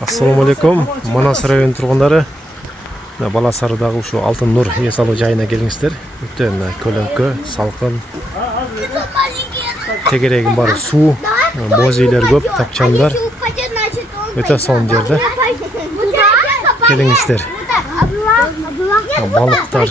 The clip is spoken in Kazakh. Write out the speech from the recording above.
Assalomu alaykum. Manas rayoni turg'unlari. Balasarıdagi shu Алтын Нур ес алуу жайына келиңиздер. Өтөн көлөңкө, салкын. Тегерегин бар суу, боз үйлер көп, тапчандар. Өтө сонун жерде. Келиңиздер. Балыктар.